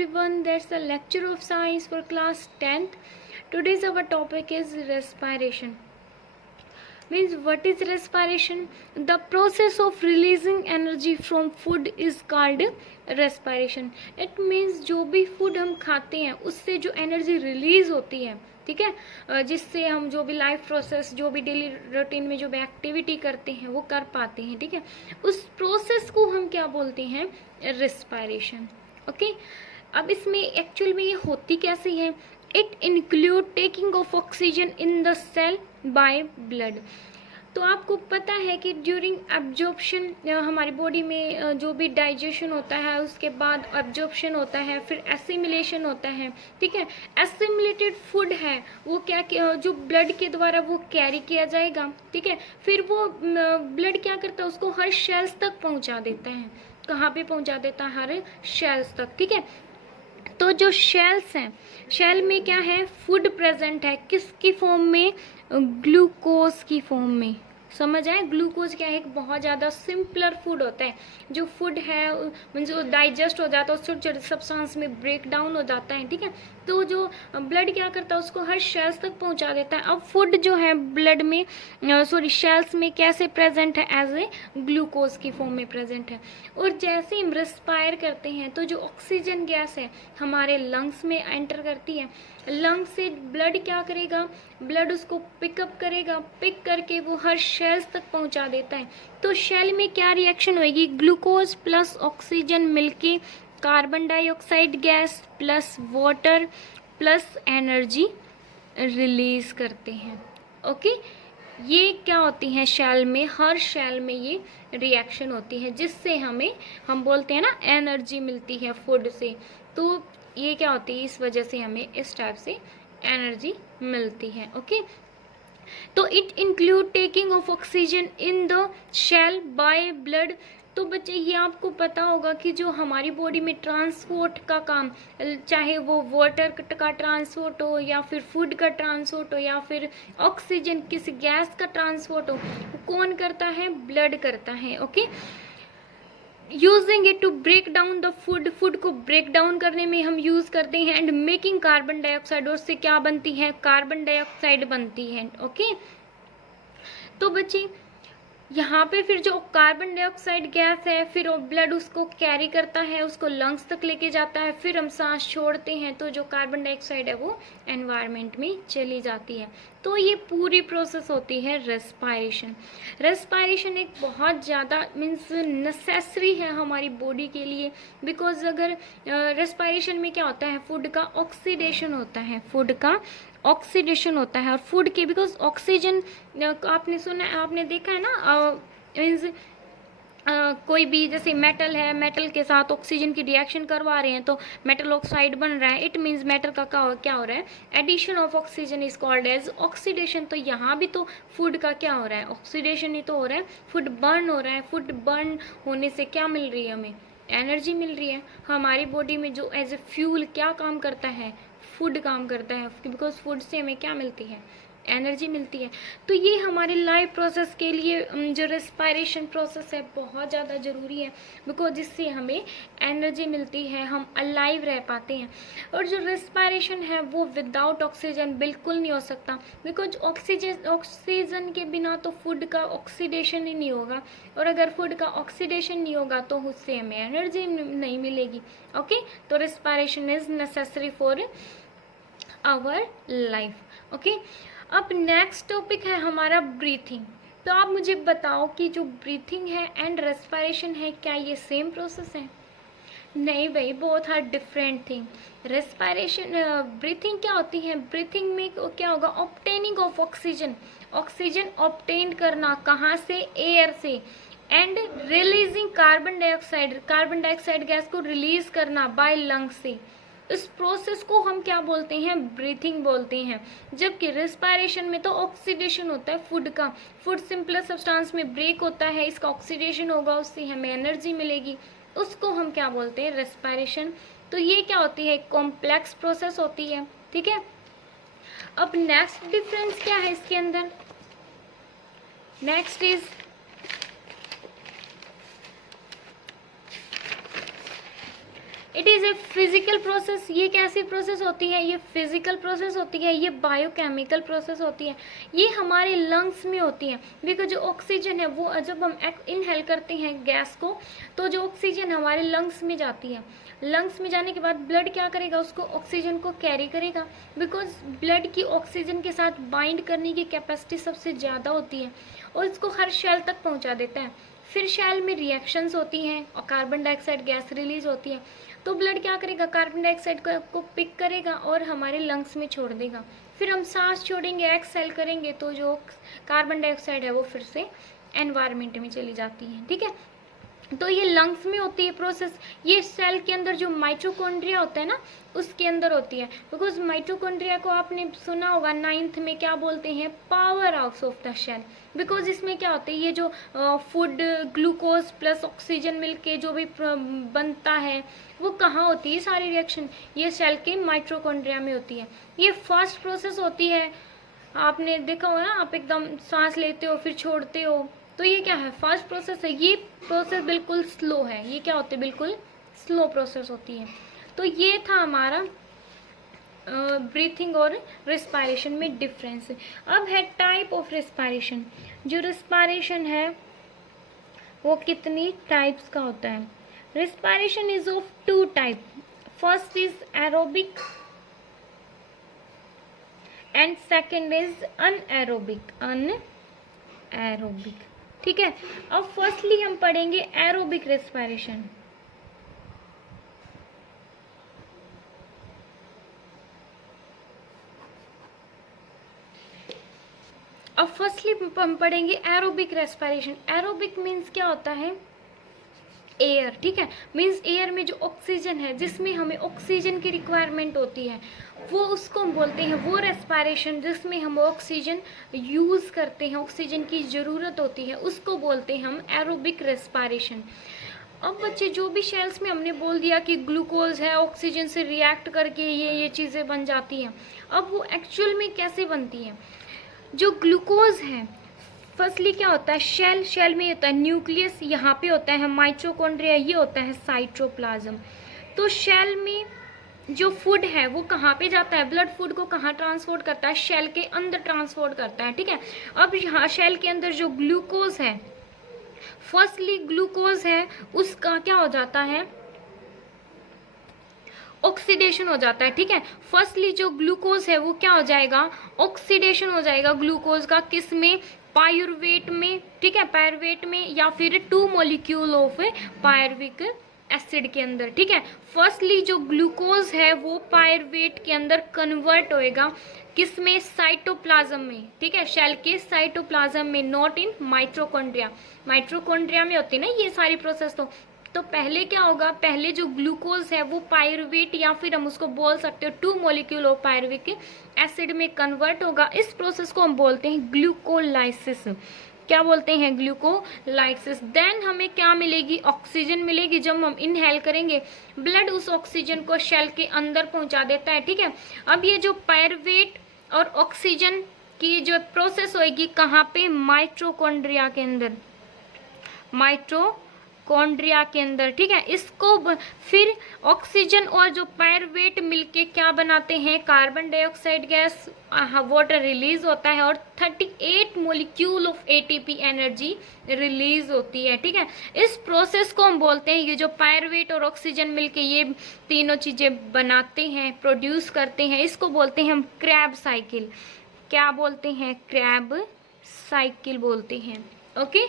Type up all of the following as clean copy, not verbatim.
everyone, that's the lecture of science for class 10th. Today's our topic is respiration. Means what is respiration? The process of releasing energy from food is called respiration. It means जो भी food हम खाते हैं उससे जो energy release होती है, ठीक है, जिससे हम जो भी लाइफ प्रोसेस, जो भी डेली रूटीन में जो भी एक्टिविटी करते हैं वो कर पाते हैं, ठीक है, उस प्रोसेस को हम क्या बोलते हैं? रेस्पायरेशन. ओके, अब इसमें एक्चुअल में ये होती कैसे है? It include taking off oxygen in the cell by blood. तो आपको पता है कि ड्यूरिंग एब्जॉर्प्शन हमारी बॉडी में जो भी डाइजेशन होता है उसके बाद एब्जॉर्प्शन होता है, फिर एसिमिलेशन होता है, ठीक है. एसिमिलेटेड फूड है वो क्या जो ब्लड के द्वारा वो कैरी किया जाएगा, ठीक है. फिर वो ब्लड क्या करता है? उसको हर सेल्स तक पहुंचा देता है. कहाँ पे पहुंचा देता है? हर सेल्स तक, ठीक है. तो जो शेल्स हैं, शेल में क्या है? फूड प्रेजेंट है. किसकी फॉर्म में? ग्लूकोज की फॉर्म में. समझ आए? ग्लूकोज क्या है? एक बहुत ज़्यादा सिंपलर फूड होता है. जो फूड है मीन्स वो डाइजेस्ट हो जाता है, छोटे छोटे सब्सटेंस में ब्रेक डाउन हो जाता है, ठीक है. तो जो ब्लड क्या करता है? उसको हर सेल्स तक पहुंचा देता है. अब फूड जो है ब्लड में सेल्स में कैसे प्रेजेंट है? एज ए ग्लूकोज की फॉर्म में प्रेजेंट है. और जैसे हम रेस्पायर करते हैं तो जो ऑक्सीजन गैस है हमारे लंग्स में एंटर करती है. लंग्स से ब्लड क्या करेगा? ब्लड उसको पिकअप करेगा, पिक करके वो हर सेल्स तक पहुंचा देता है. तो सेल में क्या रिएक्शन होगी? ग्लूकोज प्लस ऑक्सीजन मिलके carbon dioxide gas plus water plus energy release करते हैं. ओके, ये क्या होती है? सेल में, हर सेल में ये रिएक्शन होती है जिससे हम बोलते हैं ना एनर्जी मिलती है फूड से. तो ये क्या होती है? इस वजह से हमें इस टाइप से एनर्जी मिलती है. ओके, तो it include taking off oxygen in the cell by blood. तो बच्चे ये आपको पता होगा कि जो हमारी बॉडी में ट्रांसपोर्ट का काम, चाहे वो वाटर का ट्रांसपोर्ट हो या फिर फूड का ट्रांसपोर्ट हो या फिर ऑक्सीजन किसी गैस का ट्रांसपोर्ट हो, कौन करता है? ब्लड करता है. Okay, using it to break down the food को ब्रेक डाउन करने में हम यूज करते हैं. एंड मेकिंग कार्बन डाइऑक्साइड, और से क्या बनती है? कार्बन डाइऑक्साइड बनती है. ओके, तो बच्चे यहाँ पे फिर जो कार्बन डाइऑक्साइड गैस है फिर ब्लड उसको कैरी करता है, उसको लंग्स तक लेके जाता है, फिर हम सांस छोड़ते हैं तो जो कार्बन डाइऑक्साइड है वो एनवायरनमेंट में चली जाती है. तो ये पूरी प्रोसेस होती है रेस्पायरेशन. रेस्पायरेशन एक बहुत ज़्यादा मीन्स नेसेसरी है हमारी बॉडी के लिए. बिकॉज अगर रेस्पायरेशन में क्या होता है? फूड का ऑक्सीडेशन होता है, फूड का ऑक्सीडेशन होता है. और फूड के बिकॉज ऑक्सीजन आपने सुना, आपने देखा है ना, मीन्स कोई भी जैसे मेटल है, मेटल के साथ ऑक्सीजन की रिएक्शन करवा रहे हैं तो मेटल ऑक्साइड बन रहा है. इट मीन्स मेटल का क्या हो रहा है? Addition of oxygen is called as oxidation. तो यहाँ भी तो फूड का क्या हो रहा है? ऑक्सीडेशन ही तो हो रहा है. फूड बर्न हो रहा है. फूड बर्न होने से क्या मिल रही है? हमें एनर्जी मिल रही है. हमारी बॉडी में जो एज ए फ्यूल क्या काम करता है? फूड काम करता है. बिकॉज फूड से हमें क्या मिलती है? एनर्जी मिलती है. तो ये हमारे लाइफ प्रोसेस के लिए जो रेस्पायरेशन प्रोसेस है बहुत ज़्यादा ज़रूरी है. बिकॉज जिससे हमें एनर्जी मिलती है, हम अलाइव रह पाते हैं. और जो रेस्पायरेशन है वो विदाउट ऑक्सीजन बिल्कुल नहीं हो सकता. बिकॉज ऑक्सीजन के बिना तो फूड का ऑक्सीडेशन ही नहीं होगा. और अगर फूड का ऑक्सीडेशन नहीं होगा तो उससे हमें एनर्जी नहीं मिलेगी. ओके, तो respiration is necessary for our life. Okay, अब नेक्स्ट टॉपिक है हमारा ब्रीथिंग. तो आप मुझे बताओ कि जो ब्रीथिंग है एंड रेस्पायरेशन है क्या ये सेम प्रोसेस है? नहीं भाई, both are different thing. Respiration breathing क्या होती है? ब्रीथिंग में क्या होगा? Obtaining of oxygen. Oxygen obtain करना कहाँ से? एयर से. And releasing carbon dioxide, carbon dioxide gas को रिलीज करना बाय लंग्स से. इस प्रोसेस को हम क्या बोलते हैं? ब्रीथिंग बोलते हैं. जबकि रेस्पायरेशन में तो ऑक्सीडेशन होता है फूड का. फूड सिंपलर सब्सटेंस में ब्रेक होता है, इसका ऑक्सीडेशन होगा, उससे हमें एनर्जी मिलेगी. उसको हम क्या बोलते हैं? रेस्पायरेशन. तो ये क्या होती है? कॉम्प्लेक्स प्रोसेस होती है. ठीक है, अब नेक्स्ट डिफरेंस क्या है इसके अंदर? Next is it is a physical process. ये कैसी प्रोसेस होती है? ये फिजिकल प्रोसेस होती है, ये बायोकेमिकल प्रोसेस होती है, ये हमारे लंग्स में होती है। बिकॉज जो ऑक्सीजन है वो जब हम इनहेल करते हैं गैस को, तो जो ऑक्सीजन हमारे लंग्स में जाती है, लंग्स में जाने के बाद ब्लड क्या करेगा? उसको ऑक्सीजन को कैरी करेगा। बिकॉज ब्लड की ऑक्सीजन के साथ बाइंड करने की कैपेसिटी सबसे ज़्यादा होती है और इसको हर सेल तक पहुंचा देता है। फिर सेल में रिएक्शंस होती हैं और कार्बन डाइऑक्साइड गैस रिलीज होती है। तो ब्लड क्या करेगा? कार्बन डाइऑक्साइड को पिक करेगा और हमारे लंग्स में छोड़ देगा। फिर हम सांस छोड़ेंगे, एक्सहेल करेंगे, तो जो कार्बन डाइऑक्साइड है वो फिर से एनवायरनमेंट में चली जाती है। ठीक है, तो ये लंग्स में होती है प्रोसेस। ये सेल के अंदर जो माइटोकॉन्ड्रिया होता है ना, उसके अंदर होती है। बिकॉज माइटोकॉन्ड्रिया को आपने सुना होगा 9th में क्या बोलते हैं? Power house of the cell. Because इसमें क्या होता है? ये जो फूड ग्लूकोज प्लस ऑक्सीजन मिलके जो भी बनता है वो कहाँ होती है? सारी रिएक्शन ये सेल के माइटोकॉन्ड्रिया में होती है। ये फर्स्ट प्रोसेस होती है। आपने देखा हो ना, आप एकदम सांस लेते हो फिर छोड़ते हो, तो ये क्या है? फास्ट प्रोसेस है। ये प्रोसेस बिल्कुल स्लो है। ये क्या होती है? बिल्कुल स्लो प्रोसेस होती है। तो ये था हमारा ब्रीथिंग और रिस्पायरेशन में डिफरेंस। अब है टाइप ऑफ रिस्पायरेशन। जो रिस्पायरेशन है वो कितनी टाइप्स का होता है? Respiration is of 2 type. First is aerobic and second is anaerobic. Anaerobic, ठीक है। अब फर्स्टली हम पढ़ेंगे एरोबिक रेस्पिरेशन। अब फर्स्टली हम पढ़ेंगे एरोबिक रेस्पिरेशन। एरोबिक मीन्स क्या होता है? एयर, ठीक है। मीन्स एयर में जो ऑक्सीजन है, जिसमें हमें ऑक्सीजन की रिक्वायरमेंट होती है, वो उसको हम बोलते हैं वो रेस्पिरेशन जिसमें हम ऑक्सीजन यूज़ करते हैं, ऑक्सीजन की ज़रूरत होती है, उसको बोलते हैं हम एरोबिक रेस्पिरेशन। अब बच्चे जो भी सेल्स में हमने बोल दिया कि ग्लूकोज है, ऑक्सीजन से रिएक्ट करके ये चीज़ें बन जाती हैं। अब वो एक्चुअल में कैसे बनती हैं? जो ग्लूकोज है, फर्स्टली क्या होता है? शेल में होता है न्यूक्लियस, यहाँ पे होता है माइटोकॉन्ड्रिया, ये होता है साइटोप्लाज्म। तो शेल में जो फूड है वो कहाँ पे जाता है? ब्लड फूड को कहाँ ट्रांसपोर्ट करता है? शेल के अंदर ट्रांसपोर्ट करता है, ठीक है। अब यहाँ शेल के अंदर जो ग्लूकोज है, फर्स्टली ग्लूकोज है, उसका क्या हो जाता है? ऑक्सीडेशन हो जाता है, ठीक है। फर्स्टली जो ग्लूकोज है वो क्या हो जाएगा? ऑक्सीडेशन हो जाएगा ग्लूकोज का। किस में? पायरुवेट में, ठीक है, पायरुवेट में, या फिर 2 मॉलिक्यूल ऑफ पायरुविक एसिड के अंदर, ठीक है। फर्स्टली जो ग्लूकोज है वो पायरुवेट के अंदर कन्वर्ट होएगा, किसमें? साइटोप्लाज्म में, ठीक है, शेल के साइटोप्लाज्म में, नॉट इन माइटोकॉन्ड्रिया। माइटोकॉन्ड्रिया में होती है ना ये सारी प्रोसेस। तो पहले क्या होगा? पहले जो ग्लूकोज है वो पायरुवेट, या फिर हम उसको बोल सकते हो 2 मॉलिक्यूल ऑफ पायरुविक एसिड में कन्वर्ट होगा। इस प्रोसेस को हम बोलते हैं ग्लूकोलाइसिस। क्या बोलते हैं? ग्लूकोलाइसिस। देन हमें क्या मिलेगी? ऑक्सीजन मिलेगी। जब हम इनहेल करेंगे, ब्लड उस ऑक्सीजन को शेल के अंदर पहुंचा देता है, ठीक है। अब ये जो पायरुवेट और ऑक्सीजन की जो प्रोसेस होगी कहाँ पे? माइटोकॉन्ड्रिया के अंदर, माइटोकॉन्ड्रिया के अंदर, ठीक है। इसको फिर ऑक्सीजन और जो पायरुवेट मिलके क्या बनाते हैं? Carbon dioxide gas, water release होता है और 38 molecule of ATP energy release होती है, ठीक है। इस प्रोसेस को हम बोलते हैं, ये जो पायरुवेट और ऑक्सीजन मिलके ये तीनों चीजें बनाते हैं, प्रोड्यूस करते हैं, इसको बोलते हैं हम क्रैब साइकिल। क्या बोलते हैं? क्रैब साइकिल बोलते हैं। ओके,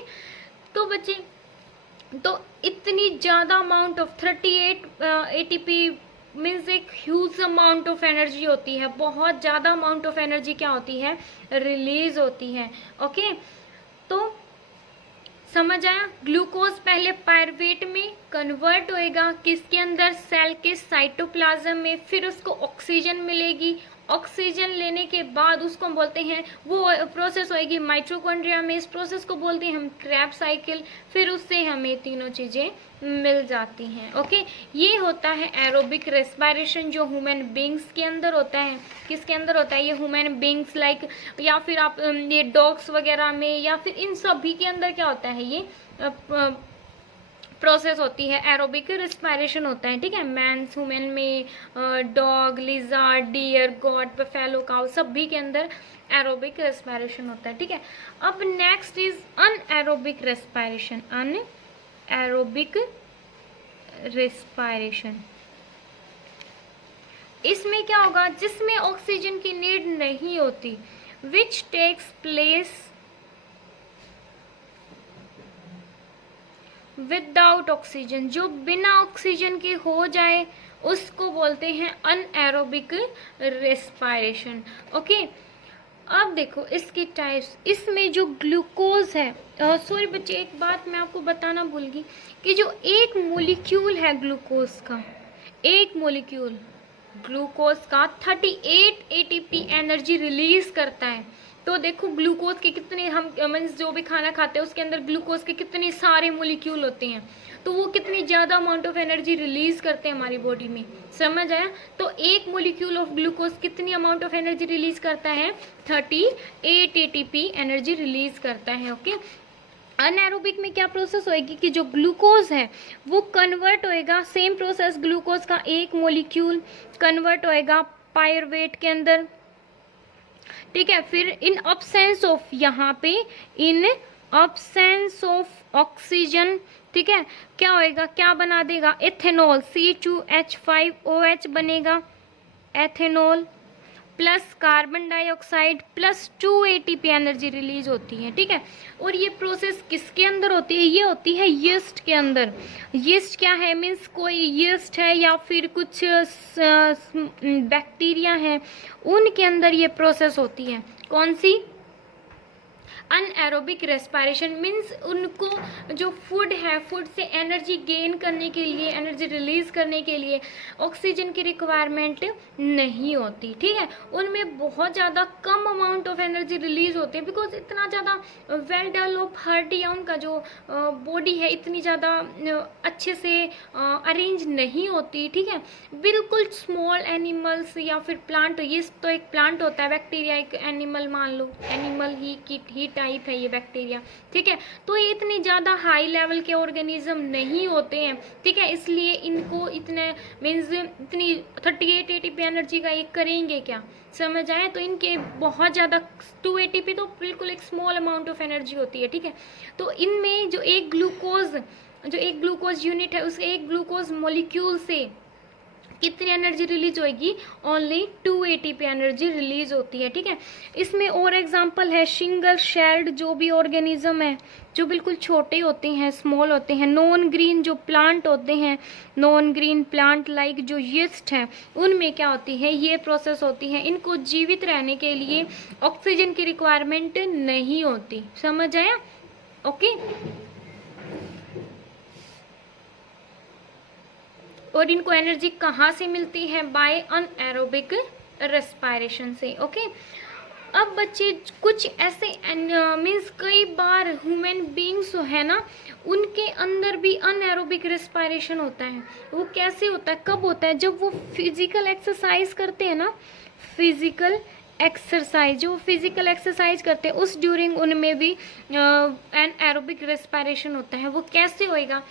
तो बच्चे, तो इतनी ज़्यादा अमाउंट ऑफ 38 एटीपी मीन्स एक ह्यूज अमाउंट ऑफ एनर्जी होती है। बहुत ज़्यादा अमाउंट ऑफ एनर्जी क्या होती है? रिलीज होती है। ओके, तो समझ आया? ग्लूकोज पहले पायरुवेट में कन्वर्ट होएगा, किसके अंदर? सेल के साइटोप्लाज्म में। फिर उसको ऑक्सीजन मिलेगी, ऑक्सीजन लेने के बाद उसको हम बोलते हैं, वो प्रोसेस होएगी माइटोकॉन्ड्रिया में, इस प्रोसेस को बोलते हैं हम क्रैब साइकिल। फिर उससे हमें तीनों चीज़ें मिल जाती हैं। ओके, ये होता है एरोबिक रेस्पिरेशन जो ह्यूमन बींग्स के अंदर होता है। किसके अंदर होता है? ये ह्यूमन बींग्स लाइक, या फिर आप ये डॉग्स वगैरह में, या फिर इन सभी के अंदर क्या होता है? ये प्रोसेस होती है, एरोबिक रेस्पिरेशन होता है, ठीक है। मैंस, ह्यूमन में, dog, lizard, deer, goat, buffalo, cow, सभी के अंदर एरोबिक रेस्पिरेशन होता है, ठीक है। अब next is anaerobic respiration, anaerobic respiration. इसमें क्या होगा, जिसमें ऑक्सीजन की नीड नहीं होती, which takes place without oxygen, जो बिना ऑक्सीजन के हो जाए उसको बोलते हैं अनएरोबिक रेस्पिरेशन, ओके। अब देखो इसकी टाइप्स, इसमें जो ग्लूकोज है, सॉरी बच्चे एक बात मैं आपको बताना भूल गई कि जो एक मोलिक्यूल है ग्लूकोज का, एक मोलिक्यूल ग्लूकोज का 38 एटीपी एनर्जी रिलीज करता है। तो देखो ग्लूकोज के कितने, हम मीन्स जो भी खाना खाते हैं उसके अंदर ग्लूकोज के कितने सारे मोलिक्यूल होते हैं, तो वो कितनी ज़्यादा अमाउंट ऑफ एनर्जी रिलीज करते हैं हमारी बॉडी में, समझ आया। तो एक मोलिक्यूल ऑफ ग्लूकोज कितनी अमाउंट ऑफ एनर्जी रिलीज करता है, 38 एटीपी एनर्जी रिलीज करता है, ओके। अनएरोबिक में क्या प्रोसेस होएगी कि जो ग्लूकोज है वो कन्वर्ट होएगा, सेम प्रोसेस, ग्लूकोज का एक मोलिक्यूल कन्वर्ट होएगा पायरुवेट के अंदर, ठीक है। फिर इन अब्सेंस ऑफ, यहाँ पे इन अब्सेंस ऑफ ऑक्सीजन, ठीक है, क्या होएगा, क्या बना देगा, एथेनॉल, C2H5OH बनेगा, ethanol plus carbon dioxide plus 2 ATP energy release होती है, ठीक है। और ये प्रोसेस किसके अंदर होती है, ये होती है यीस्ट के अंदर। यीस्ट क्या है, मीन्स कोई यीस्ट है या फिर कुछ बैक्टीरिया है, उनके अंदर ये प्रोसेस होती है, कौन सी, अनएरोबिक रेस्पिरेशन। मीन्स उनको जो फूड है, फूड से एनर्जी गेन करने के लिए, एनर्जी रिलीज करने के लिए ऑक्सीजन की रिक्वायरमेंट नहीं होती, ठीक है। उनमें बहुत ज़्यादा कम अमाउंट ऑफ एनर्जी रिलीज होती है, बिकॉज इतना ज़्यादा वेल डेवलप हार्ट या उनका जो बॉडी है इतनी ज़्यादा अच्छे से अरेंज नहीं होती, ठीक है। बिल्कुल स्मॉल एनिमल्स या फिर प्लांट, ये तो एक प्लांट होता है, बैक्टीरिया एक एनिमल मान लो, एनिमल ही टाइप है ये बैक्टीरिया, ठीक है। तो ये इतनी ज़्यादा हाई लेवल के ऑर्गेनिज्म नहीं होते हैं, ठीक है, इसलिए इनको इतने मीन्स इतनी 38 एटीपी एनर्जी का ये करेंगे क्या, समझ आए। तो इनके बहुत ज़्यादा 2 ATP तो बिल्कुल एक स्मॉल अमाउंट ऑफ एनर्जी होती है, ठीक है। तो इनमें जो एक ग्लूकोज यूनिट है, उस एक ग्लूकोज मॉलिक्यूल से कितनी एनर्जी रिलीज होएगी, ओनली 2 ATP एनर्जी रिलीज होती है, ठीक है। इसमें और एग्जांपल है सिंगल शेल्ड जो भी ऑर्गेनिज्म है, जो बिल्कुल छोटे होते हैं, स्मॉल होते हैं, नॉन ग्रीन जो प्लांट होते हैं, नॉन ग्रीन प्लांट लाइक जो यीस्ट है, उनमें क्या होती है, ये प्रोसेस होती है। इनको जीवित रहने के लिए ऑक्सीजन की रिक्वायरमेंट नहीं होती, समझ आया, ओके। और इनको एनर्जी कहाँ से मिलती है, बाय अनएरोबिक रेस्पिरेशन से, ओके। अब बच्चे कुछ ऐसे मीन्स कई बार ह्यूमन बींग्स है ना, उनके अंदर भी अनएरोबिक रेस्पिरेशन होता है। वो कैसे होता है, कब होता है, जब वो फिजिकल एक्सरसाइज करते हैं ना, फिजिकल एक्सरसाइज, जो फिजिकल एक्सरसाइज करते हैं उस ड्यूरिंग उनमें भी एनएरोबिक रेस्पिरेशन होता है। वो कैसे होएगा,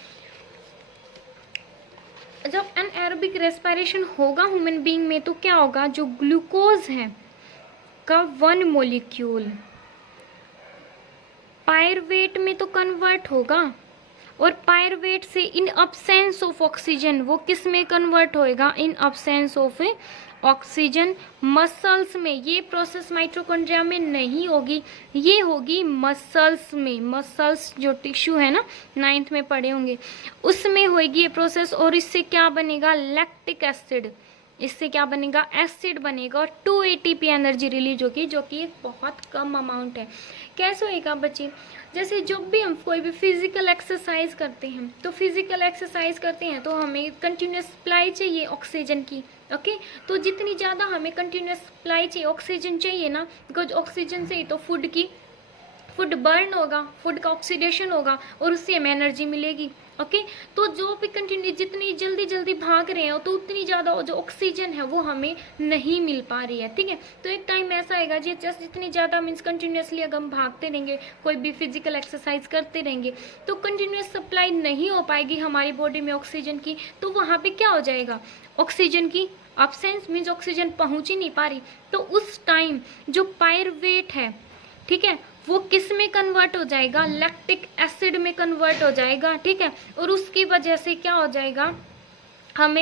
जब एनएरोबिक रेस्पिरेशन होगा ह्यूमन बीइंग में तो क्या होगा, जो ग्लूकोज है का 1 मोलिक्यूल पायरुवेट में तो कन्वर्ट होगा, और पायरुवेट से इन अब्सेंस ऑफ ऑक्सीजन वो किस में कन्वर्ट होएगा, इन अब्सेंस ऑफ ऑक्सीजन मसल्स में। ये प्रोसेस माइटोकॉन्ड्रिया में नहीं होगी, ये होगी मसल्स में। मसल्स जो टिश्यू है ना, 9th में पढ़े होंगे, उसमें होगी ये प्रोसेस। और इससे क्या बनेगा, लैक्टिक एसिड, इससे क्या बनेगा, एसिड बनेगा, और 2 ATP एनर्जी रिलीज होगी, जो कि एक बहुत कम अमाउंट है। कैसे होएगा बच्चे, जैसे जब भी हम कोई भी फिजिकल एक्सरसाइज करते हैं, तो फिजिकल एक्सरसाइज करते हैं तो हमें कंटिन्यूस सप्लाई चाहिए ऑक्सीजन की, ओके। तो जितनी ज़्यादा हमें कंटिन्यूस सप्लाई चाहिए, ऑक्सीजन चाहिए ना, बिकॉज ऑक्सीजन से ही तो फूड फूड बर्न होगा, फूड का ऑक्सीडेशन होगा और उससे हमें एनर्जी मिलेगी। ओके, तो जो भी कंटिन्यू जितनी जल्दी जल्दी भाग रहे हो तो उतनी ज़्यादा जो ऑक्सीजन है वो हमें नहीं मिल पा रही है। ठीक है, तो एक टाइम ऐसा आएगा जितनी ज़्यादा मीन्स कंटिन्यूसली अगर हम भागते रहेंगे, कोई भी फिजिकल एक्सरसाइज करते रहेंगे, तो कंटिन्यूस सप्लाई नहीं हो पाएगी हमारी बॉडी में ऑक्सीजन की। तो वहाँ पे क्या हो जाएगा, ऑक्सीजन की अब्सेंस मीन्स ऑक्सीजन पहुँच ही नहीं पा रही। तो उस टाइम जो पायरुवेट है, ठीक है, वो किस में कन्वर्ट हो जाएगा, लैक्टिक एसिड में कन्वर्ट हो जाएगा। ठीक है, और उसकी वजह से क्या हो जाएगा, हम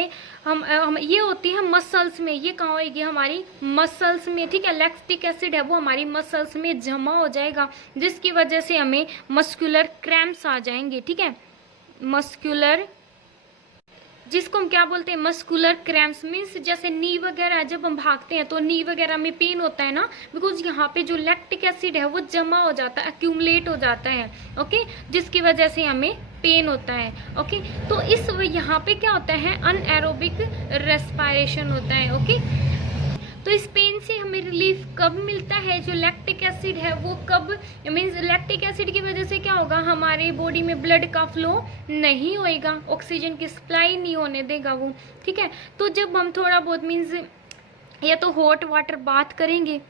ये होती है मसल्स में, ये कहाँ होगी, हमारी मसल्स में। ठीक है, लैक्टिक एसिड है वो हमारी मसल्स में जमा हो जाएगा, जिसकी वजह से हमें मस्कुलर क्रैम्प्स आ जाएंगे। ठीक है, मस्कुलर, जिसको हम क्या बोलते हैं, मस्कुलर क्रैम्प्स मीन्स जैसे नी वगैरह जब हम भागते हैं तो नी वगैरह में पेन होता है ना, बिकॉज यहाँ पे जो लैक्टिक एसिड है वो जमा हो जाता है, एक्यूमुलेट हो जाता है। ओके, जिसकी वजह से हमें पेन होता है। ओके, तो इस यहाँ पे क्या होता है, अनएरोबिक रेस्पिरेशन होता है। ओके, तो इस पेन से हमें रिलीफ कब मिलता है, जो लैक्टिक एसिड है वो कब, मीन्स लैक्टिक एसिड की वजह से क्या होगा, हमारे बॉडी में ब्लड का फ्लो नहीं होएगा, ऑक्सीजन की सप्लाई नहीं होने देगा वो। ठीक है, तो जब हम थोड़ा बहुत मीन्स या तो हॉट वाटर बाथ करेंगे,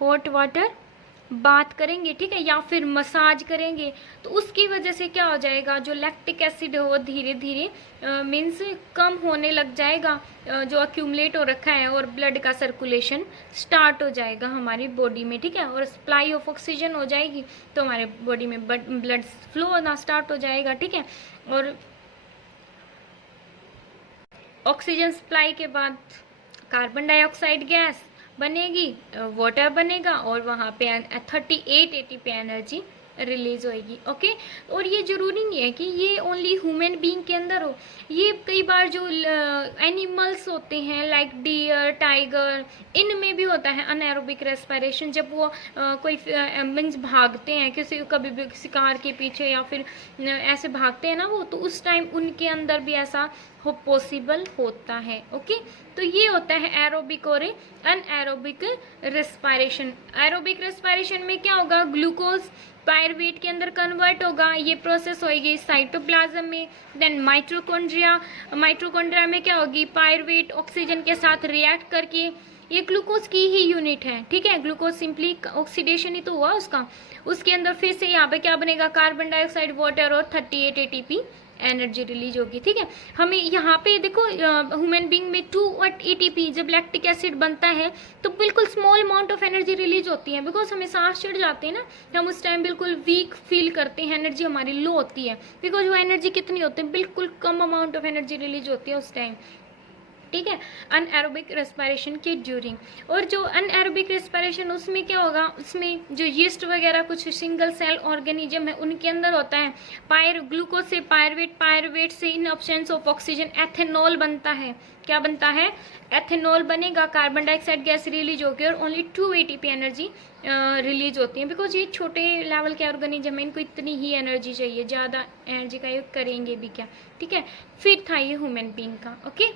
हॉट वाटर बात करेंगे, ठीक है, या फिर मसाज करेंगे, तो उसकी वजह से क्या हो जाएगा, जो लैक्टिक एसिड है वो धीरे धीरे मीन्स कम होने लग जाएगा, जो अक्यूमुलेट हो रखा है, और ब्लड का सर्कुलेशन स्टार्ट हो जाएगा हमारी बॉडी में। ठीक है, और सप्लाई ऑफ ऑक्सीजन हो जाएगी, तो हमारे बॉडी में ब्लड फ्लो होना स्टार्ट हो जाएगा। ठीक है, और ऑक्सीजन सप्लाई के बाद कार्बन डाइऑक्साइड गैस बनेगी, वाटर बनेगा, और वहाँ पे 38 ATP एनर्जी रिलीज होएगी। ओके, और ये जरूरी नहीं है कि ये ओनली ह्यूमन बीइंग के अंदर हो, ये कई बार जो एनिमल्स होते हैं लाइक डियर, टाइगर, इनमें भी होता है अनएरोबिक रेस्पिरेशन। जब वो कोई मीन्स भागते हैं किसी, कभी भी शिकार के पीछे या फिर ऐसे भागते हैं ना वो, तो उस टाइम उनके अंदर भी ऐसा पॉसिबल होता है। ओके, तो ये होता है एरोबिक और अनएरोबिक रेस्पिरेशन। एरोबिक रेस्पिरेशन में क्या होगा, ग्लूकोज पायरुवेट के अंदर कन्वर्ट होगा, ये प्रोसेस होगी साइटोप्लाज्म में। देन माइटोकॉन्ड्रिया में क्या होगी, पायरुवेट ऑक्सीजन के साथ रिएक्ट करके, ये ग्लूकोज की ही यूनिट है। ठीक है, ग्लूकोज सिंपली ऑक्सीडेशन ही तो हुआ उसका, उसके अंदर फिर से यहाँ पे क्या बनेगा, कार्बन डाइऑक्साइड, वाटर और 38 ATP एनर्जी रिलीज होगी। ठीक है, हमें यहाँ पे देखो ह्यूमन बीइंग में 2 ATP जब लैक्टिक एसिड बनता है तो बिल्कुल small amount of energy release होती है, बिकॉज हमें सांस चढ़ जाते हैं ना, हम उस टाइम बिल्कुल वीक फील करते हैं, एनर्जी हमारी लो होती है, बिकॉज वो एनर्जी कितनी होती है, बिल्कुल कम अमाउंट ऑफ एनर्जी रिलीज होती है उस टाइम। ठीक है, अनएरोबिक रेस्पिरेशन के ड्यूरिंग। और जो अनएरोबिक रेस्पिरेशन उसमें क्या होगा, उसमें जो यीस्ट वगैरह कुछ सिंगल सेल ऑर्गेनिज्म है उनके अंदर होता है ग्लूकोज से पायरुवेट से इन ऑप्शंस ऑफ ऑक्सीजन एथेनॉल बनता है। क्या बनता है, एथेनॉल बनेगा, कार्बन डाइऑक्साइड गैस रिलीज होगी और ओनली 2 ATP एनर्जी रिलीज होती है, बिकॉज ये छोटे लेवल के ऑर्गेनिज्म है, इनको इतनी ही एनर्जी चाहिए, ज़्यादा एनर्जी का यूज करेंगे भी क्या। ठीक है, फिर था ये ह्यूमन बीइंग का। ओके।